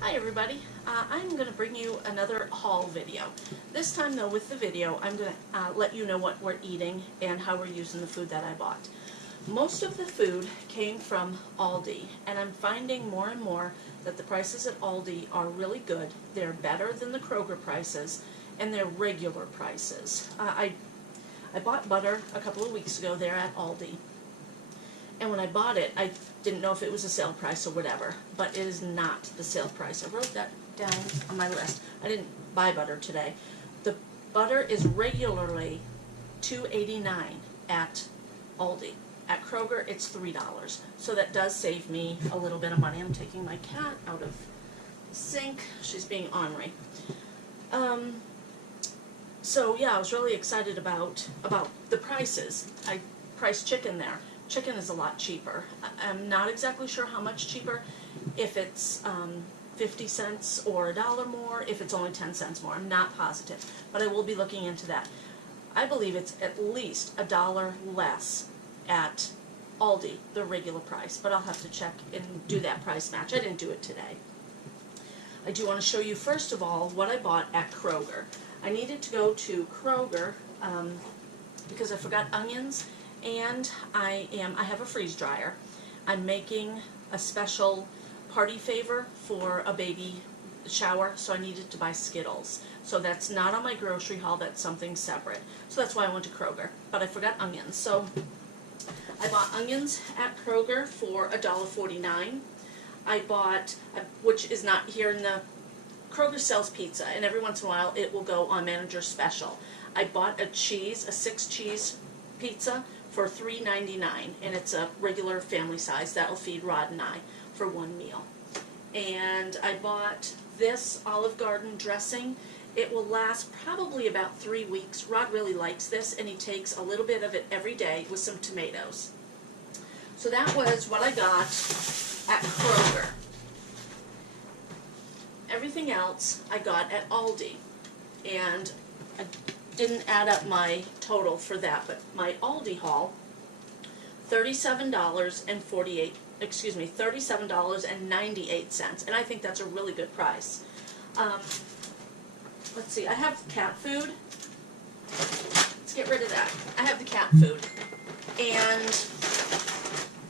Hi everybody, I'm going to bring you another haul video. This time though with the video I'm going to let you know what we're eating and how we're using the food that I bought. Most of the food came from Aldi, and I'm finding more and more that the prices at Aldi are really good. They're better than the Kroger prices, and they're regular prices. I bought butter a couple of weeks ago there at Aldi. And when I bought it, I didn't know if it was a sale price or whatever, but it is not the sale price. I wrote that down on my list. I didn't buy butter today. The butter is regularly $2.89 at Aldi. At Kroger, it's $3. So that does save me a little bit of money. I'm taking my cat out of the sink. She's being ornery. So yeah, I was really excited about the prices. I priced chicken there. Chicken is a lot cheaper. I'm not exactly sure how much cheaper, if it's 50 cents or $1 more, if it's only 10 cents more. I'm not positive, but I will be looking into that. I believe it's at least $1 less at Aldi, the regular price, but I'll have to check and do that price match. I didn't do it today. I do want to show you first of all what I bought at Kroger. I needed to go to Kroger because I forgot onions. And I have a freeze dryer. I'm making a special party favor for a baby shower, so I needed to buy Skittles. So that's not on my grocery haul, that's something separate. So that's why I went to Kroger, but I forgot onions. So I bought onions at Kroger for $1.49. I bought, which is not here in the, Kroger sells pizza, and every once in a while it will go on manager special. I bought a 6-cheese pizza for $3.99, and it's a regular family size. That'll feed Rod and I for one meal. And I bought this Olive Garden dressing. It will last probably about 3 weeks. Rod really likes this, and he takes a little bit of it every day with some tomatoes. So that was what I got at Kroger. Everything else I got at Aldi, and I didn't add up my total for that, but my Aldi haul, $37.98, and I think that's a really good price. Let's see, I have cat food. Let's get rid of that. I have the cat food, and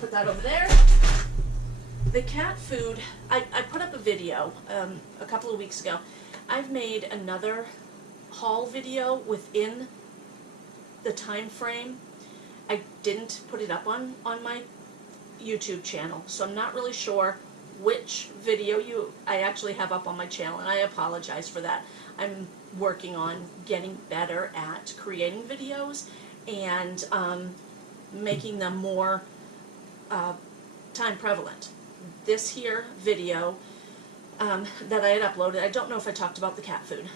put that over there. The cat food, I put up a video a couple of weeks ago. I've made another haul video within the time frame. I didn't put it up on my YouTube channel, so I'm not really sure which video I actually have up on my channel, and I apologize for that. I'm working on getting better at creating videos and making them more time prevalent. This here video that I had uploaded, I don't know if I talked about the cat food.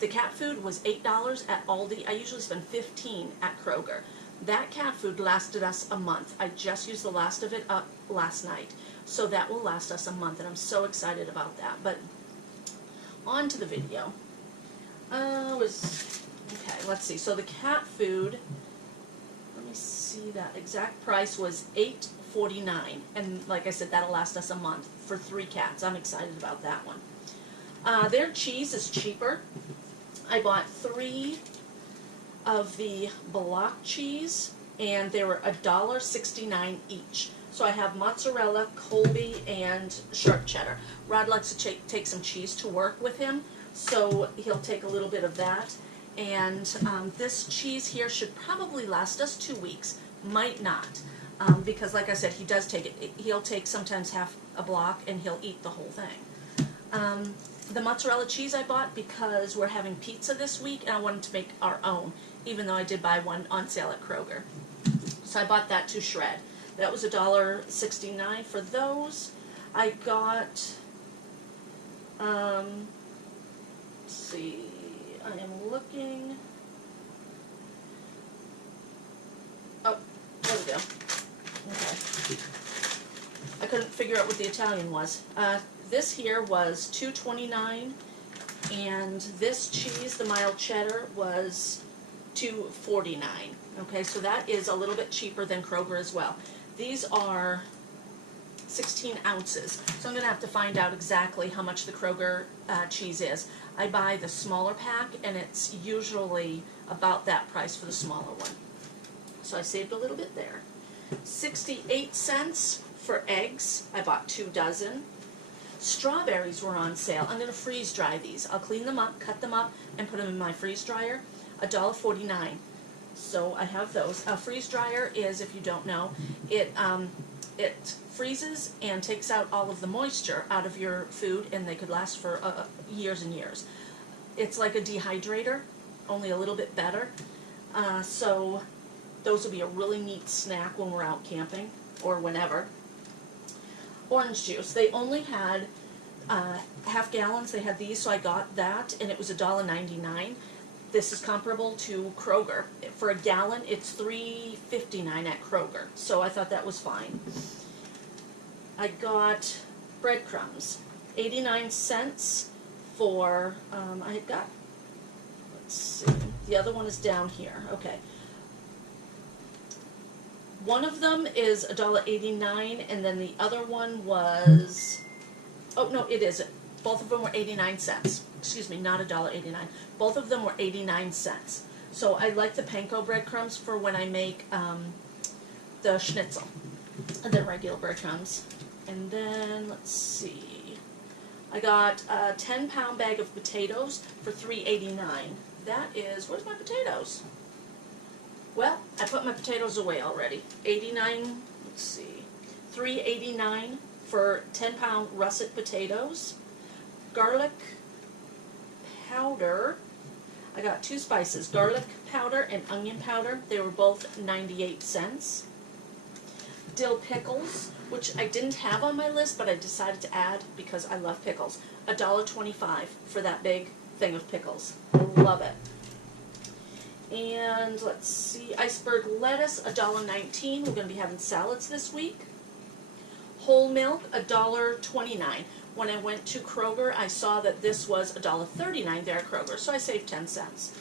The cat food was $8 at Aldi. I usually spend $15 at Kroger. That cat food lasted us a month. I just used the last of it up last night. So that will last us a month, and I'm so excited about that. But on to the video. Okay, let's see. So the cat food, let me see, that exact price was $8.49, and like I said, that'll last us a month for 3 cats. I'm excited about that one. Their cheese is cheaper. I bought 3 of the block cheese, and they were $1.69 each. So I have mozzarella, Colby, and sharp cheddar. Rod likes to take some cheese to work with him, so he'll take a little bit of that. And this cheese here should probably last us 2 weeks. Might not. Because like I said, he does take it. He'll take sometimes half a block, and he'll eat the whole thing. The mozzarella cheese I bought because we're having pizza this week, and I wanted to make our own, even though I did buy one on sale at Kroger. So I bought that to shred. That was $1.69 for those. I got, let's see, I am looking. Oh, there we go. Okay. I couldn't figure out what the Italian was. This here was $2.29, and this cheese, the mild cheddar, was $2.49. Okay, so that is a little bit cheaper than Kroger as well. These are 16 ounces. So I'm going to have to find out exactly how much the Kroger cheese is. I buy the smaller pack, and it's usually about that price for the smaller one. So I saved a little bit there. 68 cents for eggs. I bought 2 dozen. Strawberries were on sale. I'm going to freeze dry these. I'll clean them up, cut them up, and put them in my freeze dryer. $1.49. So I have those. A freeze dryer is, if you don't know, it freezes and takes out all of the moisture out of your food, and they could last for years and years. It's like a dehydrator, only a little bit better. So those will be a really neat snack when we're out camping or whenever. Orange juice. They only had half gallons. They had these, so I got that, and it was $1.99. This is comparable to Kroger. For a gallon, it's $3.59 at Kroger, so I thought that was fine. I got breadcrumbs, 89 cents for, I got, let's see, the other one is down here, okay. One of them is $1.89, and then the other one was, oh no, it isn't. Both of them were 89 cents. Excuse me, not $1.89. Both of them were 89 cents. So I like the panko breadcrumbs for when I make the schnitzel, the regular breadcrumbs. And then, let's see, I got a 10-pound bag of potatoes for $3.89. That is, where's my potatoes? Well, I put my potatoes away already. 89, let's see, $3.89 for 10-pound russet potatoes. Garlic powder. I got 2 spices, garlic powder and onion powder. They were both 98 cents. Dill pickles, which I didn't have on my list, but I decided to add because I love pickles. $1.25 for that big thing of pickles. I love it. And let's see, iceberg lettuce, $1.19. We're going to be having salads this week. Whole milk, $1.29. When I went to Kroger, I saw that this was $1.39 there at Kroger, so I saved 10 cents.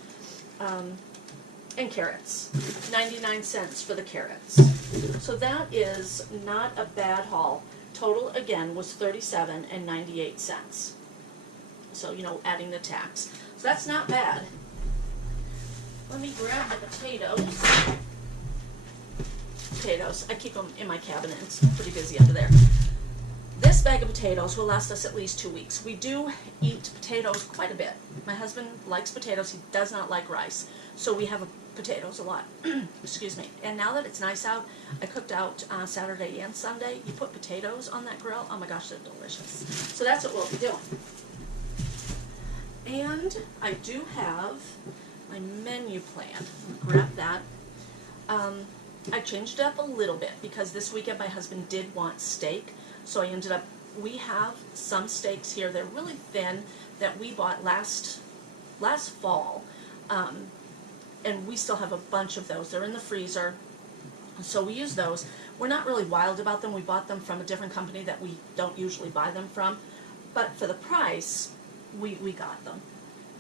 And carrots, 99 cents for the carrots. So that is not a bad haul. Total, again, was $37.98. So, you know, adding the tax. So that's not bad. Let me grab the potatoes. Potatoes, I keep them in my cabinet. It's pretty busy under there. This bag of potatoes will last us at least 2 weeks. We do eat potatoes quite a bit. My husband likes potatoes. He does not like rice. So we have potatoes a lot. Excuse me. And now that it's nice out, I cooked out Saturday and Sunday. You put potatoes on that grill. Oh my gosh, they're delicious. So that's what we'll be doing. And I do have my menu plan. Grab that. I changed it up a little bit because this weekend my husband did want steak. So I ended up, we have some steaks here. They're really thin that we bought last fall. And we still have a bunch of those. They're in the freezer. So we use those. We're not really wild about them. We bought them from a different company that we don't usually buy them from. But for the price, we got them.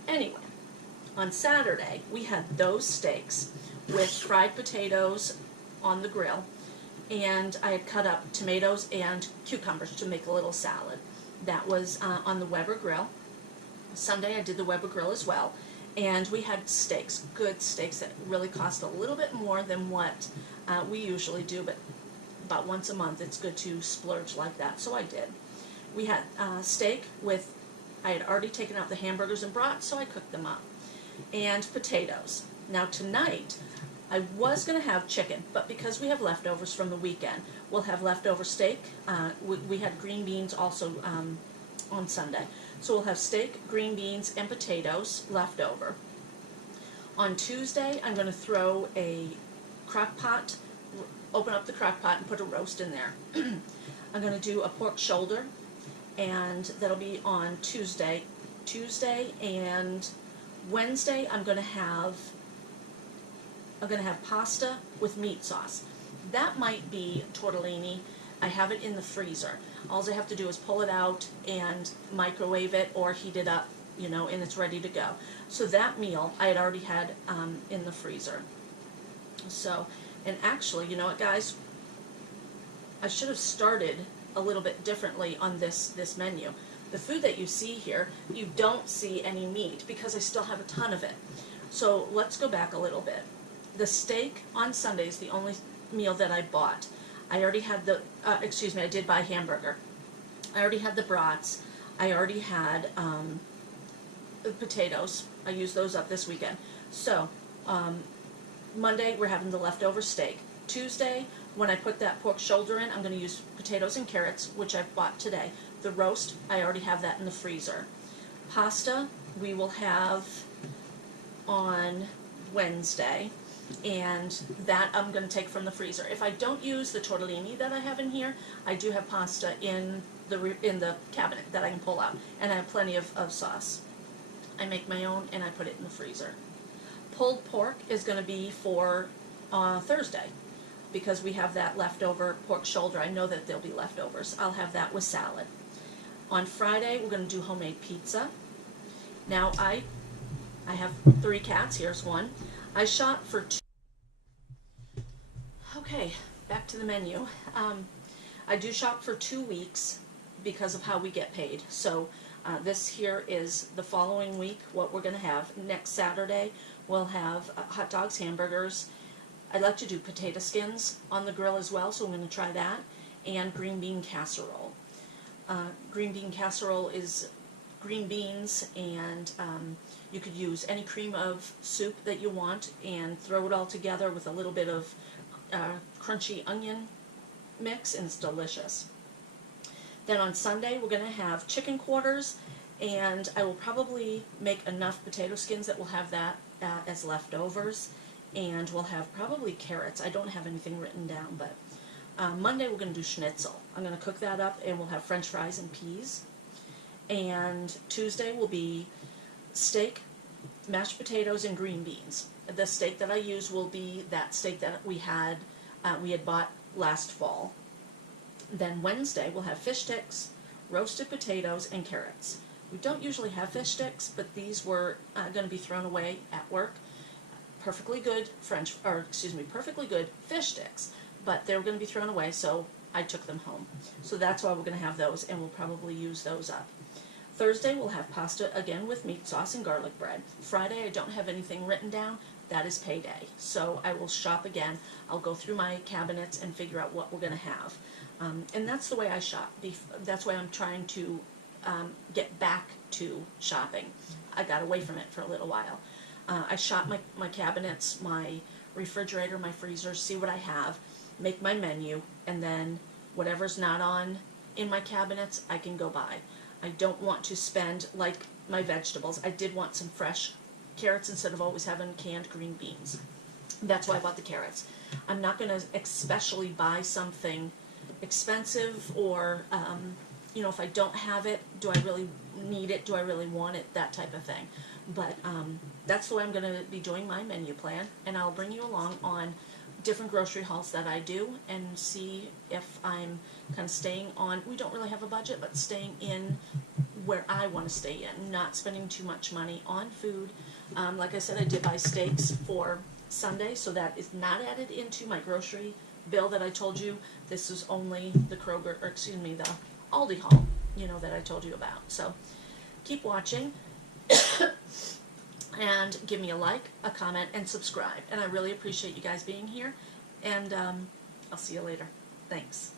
Anyway, on Saturday, we had those steaks with fried potatoes on the grill. And I had cut up tomatoes and cucumbers to make a little salad. That was on the Weber grill. Sunday I did the Weber grill as well. And we had steaks, good steaks that really cost a little bit more than what we usually do, but about once a month it's good to splurge like that, so I did. We had steak with, I had already taken out the hamburgers and brats, so I cooked them up. And potatoes. Now tonight, I was going to have chicken, but because we have leftovers from the weekend, we'll have leftover steak. We had green beans also on Sunday. So we'll have steak, green beans, and potatoes left over. On Tuesday, I'm going to throw a crock pot, open up the crock pot and put a roast in there. I'm going to do a pork shoulder, and that'll be on Tuesday. And Wednesday, I'm going to have pasta with meat sauce. That might be tortellini. I have it in the freezer. All I have to do is pull it out and microwave it or heat it up, you know, and it's ready to go. So that meal I had already had in the freezer. So, and actually, you know what, guys? I should have started a little bit differently on this menu. The food that you see here, you don't see any meat because I still have a ton of it. So let's go back a little bit. The steak on Sunday is the only meal that I bought. I already had the, I did buy hamburger. I already had the brats. I already had the potatoes. I used those up this weekend. So Monday we're having the leftover steak. Tuesday, when I put that pork shoulder in, I'm going to use potatoes and carrots, which I've bought today. The roast, I already have that in the freezer. Pasta, we will have on Wednesday, and that I'm going to take from the freezer. If I don't use the tortellini that I have in here, I do have pasta in the cabinet that I can pull out, and I have plenty of sauce. I make my own and I put it in the freezer. Pulled pork is going to be for Thursday, because we have that leftover pork shoulder. I know that there'll be leftovers. I'll have that with salad. On Friday, we're going to do homemade pizza. Now, I have 3 cats. Here's one. I shot for 2. Okay, back to the menu. I do shop for 2 weeks because of how we get paid. So this here is the following week, what we're going to have. Next Saturday, we'll have hot dogs, hamburgers. I'd like to do potato skins on the grill as well, so I'm going to try that. And green bean casserole. Green bean casserole is green beans, and you could use any cream of soup that you want and throw it all together with a little bit of crunchy onion mix, and it's delicious. Then on Sunday we're going to have chicken quarters, and I will probably make enough potato skins that we'll have that as leftovers, and we'll have probably carrots. I don't have anything written down, but Monday we're going to do schnitzel. I'm going to cook that up, and we'll have french fries and peas. And Tuesday will be steak, mashed potatoes, and green beans. The steak that I use will be that steak that we had bought last fall. Then Wednesday we'll have fish sticks, roasted potatoes, and carrots. We don't usually have fish sticks, but these were going to be thrown away at work. Perfectly good perfectly good fish sticks, but they were going to be thrown away, so I took them home. So that's why we're going to have those, and we'll probably use those up. Thursday we'll have pasta again with meat sauce and garlic bread. Friday I don't have anything written down. That is payday. So I will shop again. I'll go through my cabinets and figure out what we're going to have. And that's the way I shop. That's why I'm trying to get back to shopping. I got away from it for a little while. I shop my cabinets, my refrigerator, my freezer, see what I have, make my menu, and then whatever's not on in my cabinets, I can go buy. I don't want to spend, like my vegetables, I did want some fresh carrots instead of always having canned green beans. That's why I bought the carrots. I'm not going to especially buy something expensive, or, if I don't have it, do I really need it? Do I really want it? That type of thing. But that's the way I'm going to be doing my menu plan, and I'll bring you along on different grocery hauls that I do and see if I'm kind of staying on, we don't really have a budget, but staying in where I want to stay in, not spending too much money on food. Like I said, I did buy steaks for Sunday, so that is not added into my grocery bill that I told you. This is only the the Aldi haul, that I told you about. So keep watching. And give me a like, a comment, and subscribe. And I really appreciate you guys being here. And I'll see you later. Thanks.